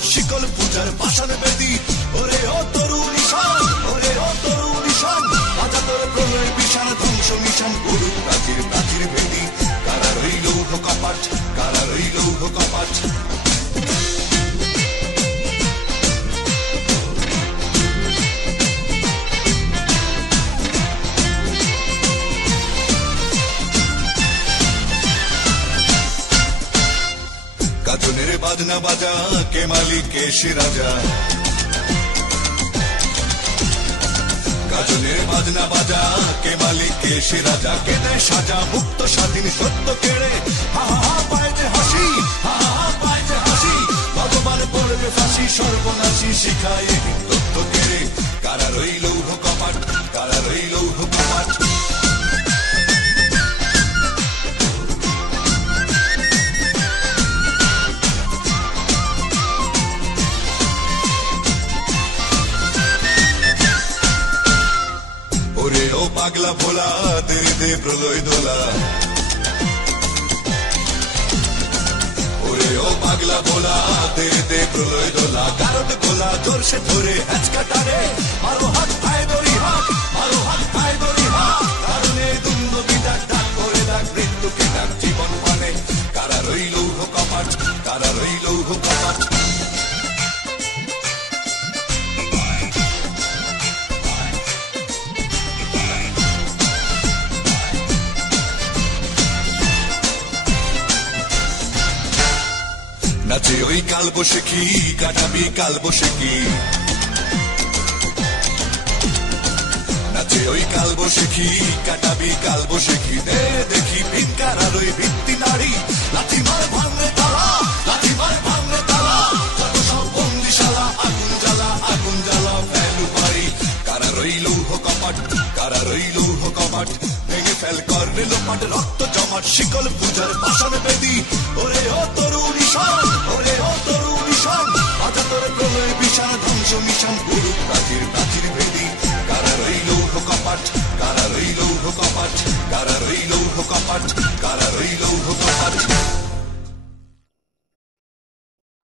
কপাট শিকল পূজার পাষাণ বেদি ওরে ও তরুণ ঈশান ওরে ও তরুণ ঈশান বাজা তোর প্রলয় বিশান ধ্বংস নিশান গুরু প্রাচীর প্রাচীর বেদি কারা রইল কপাট কারা রইল কপাট গাজনের বাজনা বাজা কে মালিক কে সে রাজা গাজনের বাজনা বাজা কে মালিক কে সে রাজা কে দেয় সাজা মুক্ত স্বাধীন সত্য কেড়ে হা হা হা পায় যে হাসি হা হা হা পায় যে হাসি ভগবান পড়বে ফাঁসি সর্বনাশী শিখায় তত্ত্ব কেড়ে কারা রইল কপাট কারা রইল কপাট ওরে ও পাগলা ভোলা দে দে প্রলয় দোলা ওরে ও পাগলা ভোলা দে দে প্রলয় দোলা কারণ গোলা জোর সে ধরে হ্যাচকা টানে মারো হাত খায় দড়ি হাত মারো হাত খায় দড়ি হাত কারণে দুর্নবী ডাক ডাক করে ডাক মৃত্যুকে ডাক জীবন মানে কারা রইল কপাট কারা রইল কপাট নাচে ওই কাল বসে কি কাটাবি কাল বসে কি নাচে ওই কাল বসে কি কাটাবি কাল বসে কি দে দেখি ভিক্ষার আলোয় ভিত্তি নারী লাঠি মার ভাঙলে তালা লাঠি মার ভাঙলে তালা যত সব বন্দিশালা আগুন জ্বালা ফেলু পারি কারা রইল কপাট কারা রইল কপাট ভেঙে ফেল কর লোপাট রক্ত জমাট শিকল পূজার পাষাণ বেদি ওরে ও তরুণ ঈশান ওরে ও তরুণ ঈশান বাজা তোর প্রলয় বিশান ধ্বংস নিশান গুরু প্রাচীর প্রাচীর বেদি কারা রইল কপাট কারা রইল কপাট কারা রইল কপাট কারা রইল কপাট